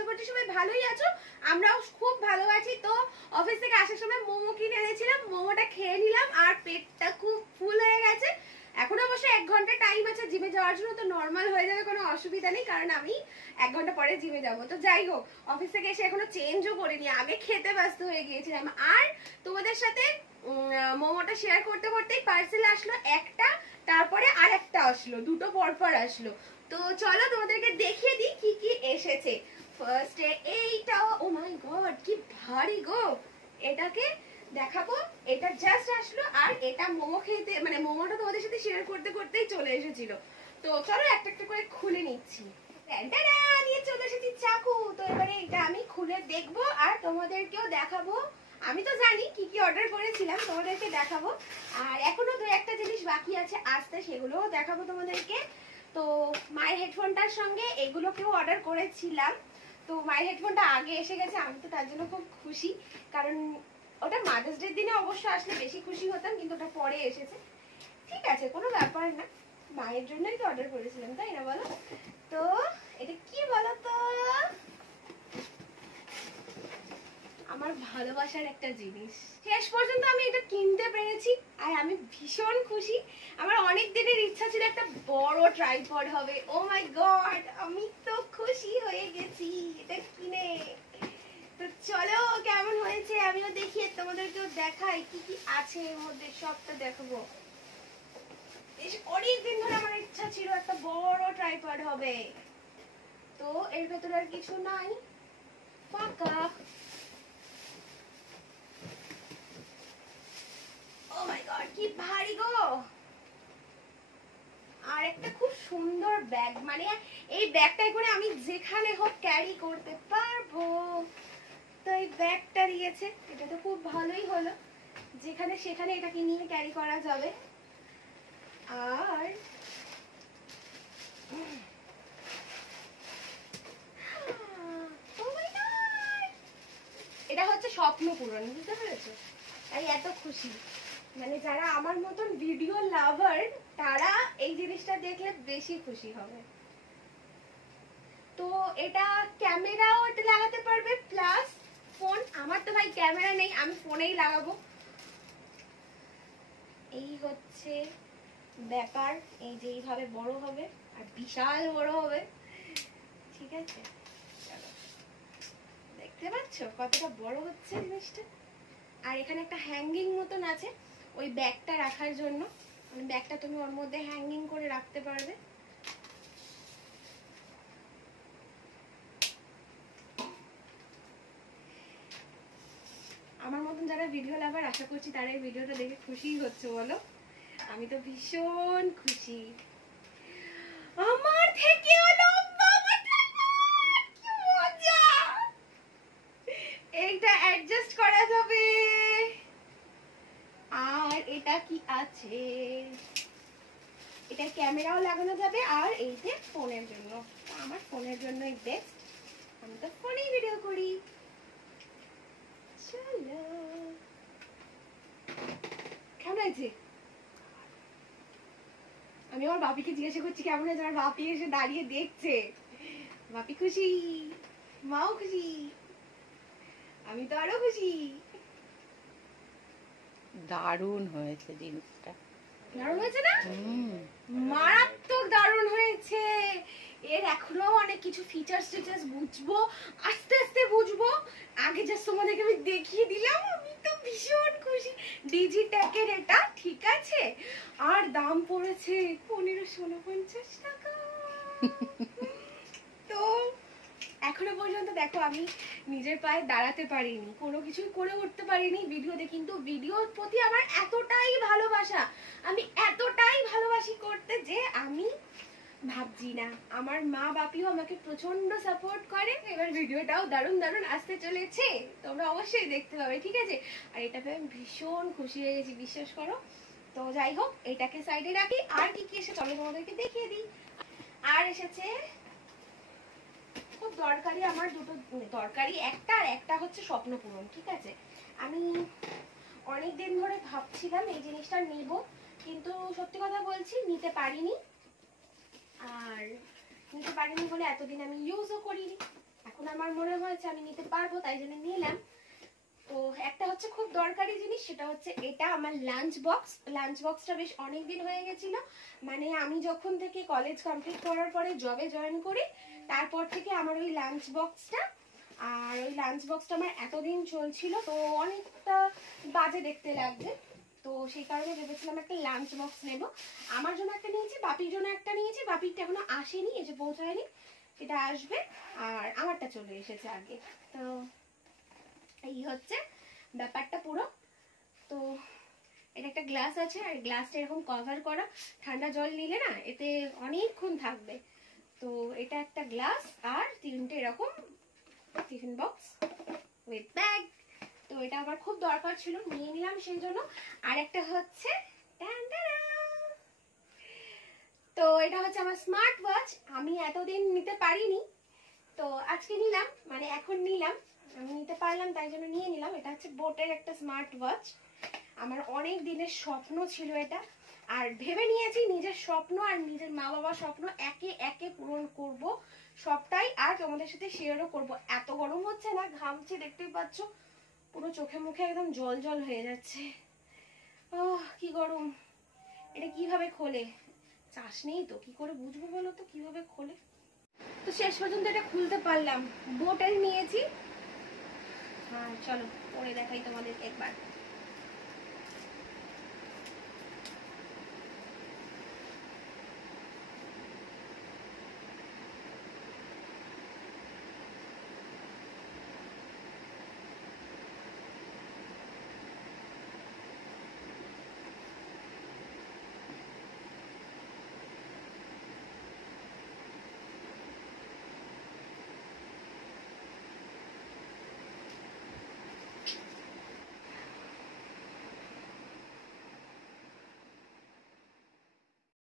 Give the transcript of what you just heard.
আশা করছি সবাই ভালোই আছো, আমরাও খুব ভালো আছি। তো অফিস থেকে আসার সময় মোমো কিনে এনেছিলাম, মোমোটা খেয়ে নিলাম আর পেটটা খুব ফুল হয়ে গেছে। এখনো অবশ্য 1 ঘন্টা টাইম আছে জিমে যাওয়ার জন্য, তো নর্মাল হয়ে যাবে, কোনো অসুবিধা নেই, কারণ আমি 1 ঘন্টা পরে জিমে যাবো। তো যাই হোক, অফিস থেকে এসে এখনো চেঞ্জও করিনি, আগে খেতে ব্যস্ত হয়ে গিয়েছিলাম। আর তোমাদের সাথে মোমোটা শেয়ার করতে করতেই পার্সেল আসলো একটা, তারপরে আর একটা আসলো, দুটো পরপর আসলো। তো চলো তোমাদেরকে দেখিয়ে দিই কি কি এসেছে। ফার্স্টে এইটা, ও মাই গড কি ভারী গো, এটাকে দেখাবো। এটা জাস্ট আসলো, আর এটা মোমো খেতে মানে মোমোটা তোমাদের সাথে শেয়ার করতে করতেই চলে এসেছিল। তো চলো একটা একটা করে খুলে নিচ্ছি। নিয়ে চলে এসেছি চাকু। তো এবারে এটা আমি খুলে দেখবো আর তোমাদেরকেও দেখাবো। আমি তো জানি কি কি অর্ডার করেছিলাম, তোমাদেরকে দেখাবো। আর এখনো 2-1টা জিনিস বাকি আছে আসতে, সেগুলোও দেখাবো তোমাদেরকে। তো মায়ের হেডফোনটার সঙ্গে এগুলোকেও অর্ডার করেছিলাম। তো মায়ের হেডফোনটা আগে এসে গেছে, আমি তো তার জন্য খুব খুশি, কারণ ওটা মাদার্স ডে দিনে অবশ্য আসলে বেশি খুশি হতাম, কিন্তু ওটা পরে এসেছে। ঠিক আছে, কোনো ব্যাপার না, মায়ের জন্যই তো অর্ডার করেছিলাম, তাই না বলো? তো এটা কি বলো তো, আমার ভালোবাসার একটা জিনিস। শেষ পর্যন্ত আমি এটা কিনতে পেরেছি আর আমি ভীষণ খুশি। আমার অনেক দিনের ইচ্ছা ছিল একটা বড় ট্রাইপড হবে। ও মাই গড, আমি তো খুশি হয়ে গেছি এটা কিনে। তো চলো কেমন হয়েছে আমিও দেখি, তোমাদেরকেও দেখাই কি কি আছে এর মধ্যে, সবটা দেখাবো। বেশ অনেকদিন ধরে আমার ইচ্ছা ছিল একটা বড় ট্রাইপড হবে। তো এর ভেতরে আর কিছু নাই, ফাঁকা। ও মাই গড কি ভারী গো। আর একটা খুব সুন্দর ব্যাগ, মানে এই ব্যাগটাই করে আমি যেখানে হোক ক্যারি করতে পারবো। তো এই ব্যাগটা দিয়েছে, এটা তো খুব ভালোই হলো, যেখানে সেখানে এটাকে নিয়ে ক্যারি করা যাবে। আর এটা হচ্ছে স্বপ্ন পূরণ, বুঝতে পেরেছো? তাই এত খুশি, মানে যারা আমার মতন ভিডিও লাভার তারা এই জিনিসটা দেখলে বেশি খুশি হবে। তো এটা ক্যামেরাও এটা লাগাতে পারবে, প্লাস ফোন। আমার তো ভাই ক্যামেরা নেই, আমি ফোনেই লাগাবো। এই হচ্ছে ব্যাপার, এই যে এইভাবে বড় হবে আর বিশাল বড় হবে, ঠিক আছে? দেখতে পাচ্ছ কতটা বড় হচ্ছে জিনিসটা। আর এখানে একটা হ্যাঙ্গিং মতন আছে ওই ব্যাগটা রাখার জন্য, মানে ব্যাগটা তুমি ওর মধ্যে হ্যাঙ্গিং করে রাখতে পারবে। আমার মতন যারা ভিডিও লাভার আশা করছি তারা এই ভিডিওটা দেখে খুশিই হচ্ছে, বলো? আমি তো ভীষণ খুশি। আমার থেকে এইটা অ্যাডজাস্ট করা যাবে। আর এটা কি আছে, এটা ক্যামেরাও লাগানো যাবে, আর এই যে ফোনের জন্য, আমার ফোনের জন্যই বেস্ট, আমি তো ফোনেই ভিডিও করি। চলো কেমন আছে? আমি আমার বাপিকে জিজ্ঞাসা করছি কেমন আছে, আমার বাপি এসে দাঁড়িয়ে দেখছে। বাপি খুশি, মাও খুশি, আমি তো আরো খুশি। দারুণ হয়েছে জিনিসটা, দারুণ হয়েছে না? মারাত্মক দারুণ হয়েছে। এর এখনো অনেক কিছু ফিচার্স টিচার্স বুঝবো, আস্তে আস্তে বুঝবো। আগে জাস্ট তোমাদেরকে আমি দেখিয়ে দিলাম, আমি তো ভীষণ খুশি। ডিজিটেকের এটা, ঠিক আছে? আর দাম পড়েছে 1549 টাকা। তো এখনো পর্যন্ত দেখো আমি নিজের পায়ে দাঁড়াতে পারিনি, কোনো কিছুই করে উঠতে পারিনি ভিডিওতে, কিন্তু ভিডিওর প্রতি আমার এতটাই ভালোবাসা, আমি এতটাই ভালোবাসি করতে, যে আমি ভাবছি না। আমার মা বাপিও আমাকে প্রচন্ড সাপোর্ট করে। এবার ভিডিওটাও দারুণ দারুণ আসতে চলেছে, তোমরা অবশ্যই দেখতে পাবে, ঠিক আছে? আর এটা পেয়ে আমি ভীষণ খুশি হয়ে গেছি, বিশ্বাস করো। তো যাই হোক, এটাকে সাইডে রাখি। আর কি কি এসে চলো তোমাদেরকে দেখিয়ে দিই। আর এসেছে খুব দরকারি, আমার দুটো দরকারি, একটা আর একটা হচ্ছে স্বপ্ন পূরণ, ঠিক আছে? আমি অনেকদিন ধরে ভাবছিলাম এই জিনিসটা নেব, কিন্তু সত্যি কথা বলছি নিতে পারিনি। আর নিতে পারিনি বলে এতদিন আমি ইউজও করিনি। এখন আমার মনে হয়েছে আমি নিতে পারবো, তাই জন্য নিলাম। তো একটা হচ্ছে খুব দরকারি জিনিস, সেটা হচ্ছে এটা আমার লাঞ্চ বক্স। লাঞ্চ বক্সটা বেশ অনেক দিন হয়ে গেছিল, মানে আমি যখন থেকে কলেজ কমপ্লিট করার পরে জবে জয়েন করি তারপর থেকে আমার ওই লাঞ্চ বক্সটা, আর ওই লাঞ্চ বক্সটা আমার এতদিন চলছিল তো অনেকটা বাজে দেখতে লাগছে। তো সেই কারণে ভেবেছিলাম একটা লাঞ্চ বক্স নেব। আমার জন্য একটা নিয়েছি, বাপির জন্য একটা নিয়েছি। বাপিরটা এখনো আসেনি, এই যে পৌঁছায়নি, সেটা আসবে। আর আমারটা চলে এসেছে আগে। তো এই হচ্ছে ব্যাপারটা পুরো। তো এটা একটা গ্লাস আছে, আর গ্লাসটা এরকম কভার করা, ঠান্ডা জল নিলে না এতে অনেকক্ষণ থাকবে। তো এটা একটা গ্লাস আর তিনটে এরকম টিফিন বক্স উইথ ব্যাগ। তো এটা আমার খুব দরকার ছিল, নিয়ে নিলাম সেই জন্য। আর একটা হচ্ছে তো এটা হচ্ছে আমার স্মার্ট ওয়াচ। আমি এতদিন নিতে পারিনি, তো আজকে নিলাম, মানে এখন নিলাম, আমি নিতে পারলাম তাই জন্য নিয়ে নিলাম। এটা হচ্ছে বোটের একটা স্মার্ট ওয়াচ। আমার অনেক দিনের স্বপ্ন ছিল এটা, আর ভেবে নিয়েছি নিজের স্বপ্ন আর নিজের মা বাবার স্বপ্ন একে একে পূরণ করব সবটাই, আর তোমাদের সাথে শেয়ারও করব। এত গরম হচ্ছে না, ঘামছে দেখতেই পাচ্ছ, পুরো চোখে মুখে একদম জল জল হয়ে যাচ্ছে। কি গরম। এটা কিভাবে খোলে? চাষ নেই তো, কি করে বুঝবো বলো তো কিভাবে খোলে? তো শেষ পর্যন্ত এটা খুলতে পারলাম। বোটের নিয়েছি। হ্যাঁ চলো পরে দেখাই তোমাদের একবার।